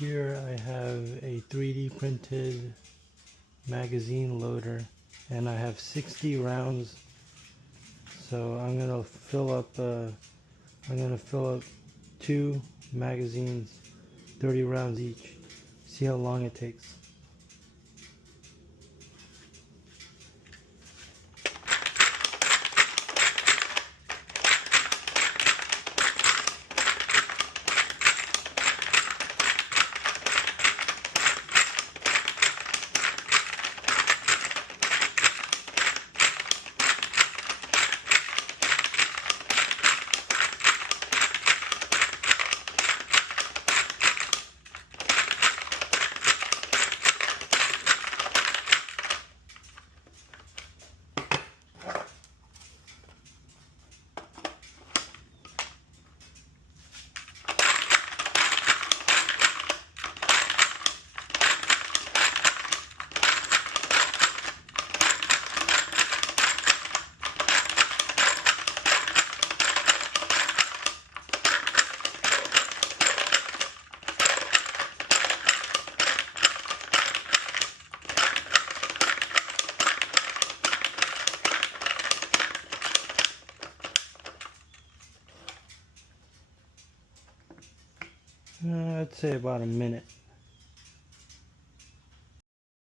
Here I have a 3D printed magazine loader, and I have 60 rounds. So I'm gonna fill up 2 magazines, 30 rounds each. See how long it takes. I'd say about a minute.